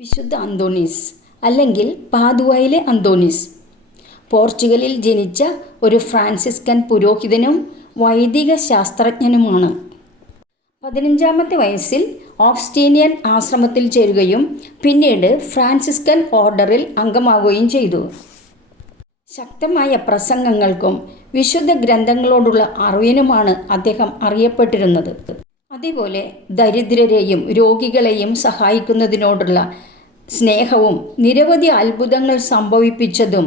വിശുദ്ധ അന്തോണീസ് അല്ലെങ്കിൽ പാദുവയിലെ അന്തോണീസ് പോർച്ചുഗലിൽ ജനിച്ച ഒരു ഫ്രാൻസിസ്കൻ പുരോഹിതനും വൈദിക ശാസ്ത്രജ്ഞനുമാണ്. 15-ാമത്തെ വയസ്സിൽ ഓഗ്സ്റ്റീനിയൻ ആശ്രമത്തിൽ ചേരുകയും പിന്നീട് ഫ്രാൻസിസ്കൻ ഓർഡറിൽ അംഗമാവുകയും ചെയ്തു. ശക്തമായ പ്രസംഗങ്ങൾക്കും വിശുദ്ധ ഗ്രന്ഥങ്ങളോടുള്ള അറിവിനുമാണ് അദ്ദേഹം അറിയപ്പെട്ടിരുന്നത്. അതേപോലെ ദരിദ്രരെയും രോഗികളെയും സഹായിക്കുന്നതിനോടുള്ള സ്നേഹവും നിരവധി അത്ഭുതങ്ങൾ സംഭവിപ്പിച്ചതും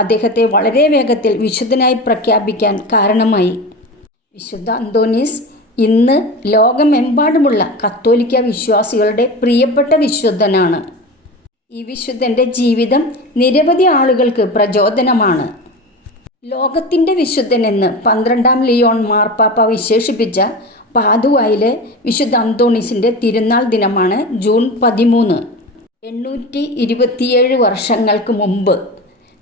അദ്ദേഹത്തെ വളരെ വേഗത്തിൽ വിശുദ്ധനായി പ്രഖ്യാപിക്കാൻ കാരണമായി. വിശുദ്ധ അന്തോണീസ് ഇന്ന് ലോകമെമ്പാടുമുള്ള കത്തോലിക്ക വിശ്വാസികളുടെ പ്രിയപ്പെട്ട വിശുദ്ധനാണ്. ഈ വിശുദ്ധൻ്റെ ജീവിതം നിരവധി ആളുകൾക്ക് പ്രചോദനമാണ്. ലോകത്തിൻ്റെ വിശുദ്ധനെന്ന് 12-ാം ലിയോൺ മാർപ്പാപ്പ വിശേഷിപ്പിച്ച പാദുവയിലെ വിശുദ്ധ അന്തോണീസിൻ്റെ തിരുനാൾ ദിനമാണ് ജൂൺ 13. 827 വർഷങ്ങൾക്ക് മുമ്പ്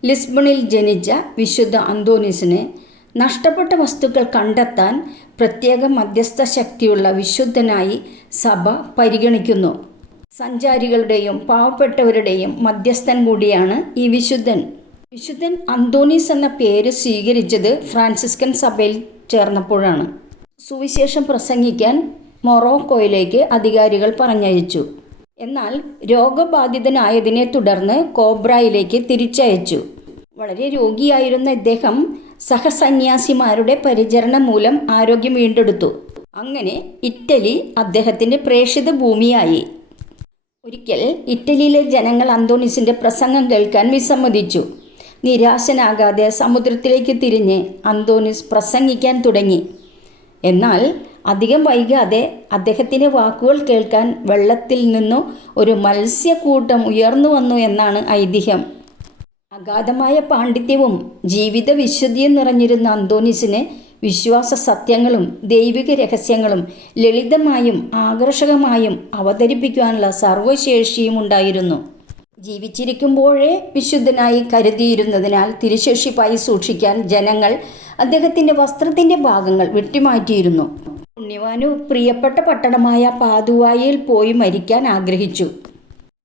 ലിസ്ബണിൽ ജനിച്ച വിശുദ്ധ അന്തോണീസിനെ നഷ്ടപ്പെട്ട വസ്തുക്കൾ കണ്ടെത്താൻ പ്രത്യേക മധ്യസ്ഥ ശക്തിയുള്ള വിശുദ്ധനായി സഭ പരിഗണിക്കുന്നു. സഞ്ചാരികളുടെയും പാവപ്പെട്ടവരുടെയും മധ്യസ്ഥൻ കൂടിയാണ് ഈ വിശുദ്ധൻ. വിശുദ്ധൻ അന്തോണീസ് എന്ന പേര് സ്വീകരിച്ചത് ഫ്രാൻസിസ്കൻ സഭയിൽ ചേർന്നപ്പോഴാണ്. സുവിശേഷം പ്രസംഗിക്കാൻ മൊറോക്കോയിലേക്ക് അധികാരികൾ പറഞ്ഞയച്ചു. എന്നാൽ രോഗബാധിതനായതിനെ തുടർന്ന് കോബ്രയിലേക്ക് തിരിച്ചയച്ചു. വളരെ രോഗിയായിരുന്ന ഇദ്ദേഹം സഹസന്യാസിമാരുടെ പരിചരണം മൂലം ആരോഗ്യം വീണ്ടെടുത്തു. അങ്ങനെ ഇറ്റലി അദ്ദേഹത്തിൻ്റെ പ്രേക്ഷിത ഭൂമിയായി. ഒരിക്കൽ ഇറ്റലിയിലെ ജനങ്ങൾ അന്തോണീസിൻ്റെ പ്രസംഗം കേൾക്കാൻ വിസമ്മതിച്ചു. നിരാശനാകാതെ സമുദ്രത്തിലേക്ക് തിരിഞ്ഞ് അന്തോണീസ് പ്രസംഗിക്കാൻ തുടങ്ങി. എന്നാൽ അധികം വൈകാതെ അദ്ദേഹത്തിൻ്റെ വാക്കുകൾ കേൾക്കാൻ വെള്ളത്തിൽ നിന്നു ഒരു മത്സ്യക്കൂട്ടം ഉയർന്നു വന്നു എന്നാണ് ഐതിഹ്യം. അഗാധമായ പാണ്ഡിത്യവും ജീവിത വിശുദ്ധിയും നിറഞ്ഞിരുന്ന അന്തോണീസിന് വിശ്വാസ സത്യങ്ങളും ദൈവിക രഹസ്യങ്ങളും ലളിതമായും ആകർഷകമായും അവതരിപ്പിക്കുവാനുള്ള സർവ്വശേഷിയും ഉണ്ടായിരുന്നു. ജീവിച്ചിരിക്കുമ്പോഴേ വിശുദ്ധനായി കരുതിയിരുന്നതിനാൽ തിരുശേഷിപ്പായി സൂക്ഷിക്കാൻ ജനങ്ങൾ അദ്ദേഹത്തിൻ്റെ വസ്ത്രത്തിൻ്റെ ഭാഗങ്ങൾ വെട്ടിമാറ്റിയിരുന്നു. പുണ്യവാനു പ്രിയപ്പെട്ട പട്ടണമായ പാദുവയിൽ പോയി മരിക്കാൻ ആഗ്രഹിച്ചു.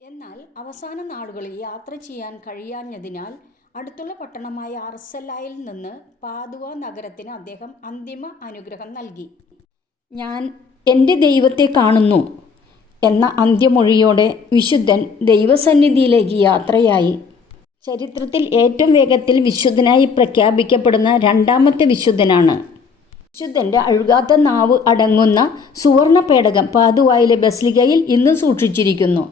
എന്നാൽ അവസാന നാളുകളിൽ യാത്ര ചെയ്യാൻ കഴിയാഞ്ഞതിനാൽ അടുത്തുള്ള പട്ടണമായ അർസലായിൽ നിന്ന് പാദുവ നഗരത്തിന് അദ്ദേഹം അന്തിമ അനുഗ്രഹം നൽകി. ഞാൻ എൻ്റെ ദൈവത്തെ കാണുന്നു എന്ന അന്ത്യമൊഴിയോടെ വിശുദ്ധൻ ദൈവസന്നിധിയിലേക്ക് യാത്രയായി. ചരിത്രത്തിൽ ഏറ്റവും വേഗത്തിൽ വിശുദ്ധനായി പ്രഖ്യാപിക്കപ്പെടുന്ന 2-ാമത്തെ വിശുദ്ധനാണ്. വിശുദ്ധൻ്റെ അഴുകാത്ത നാവ് അടങ്ങുന്ന സുവർണ പേടകം പാദുവയിലെ ബസിലിക്കയിൽ ഇന്ന് സൂക്ഷിച്ചിരിക്കുന്നു.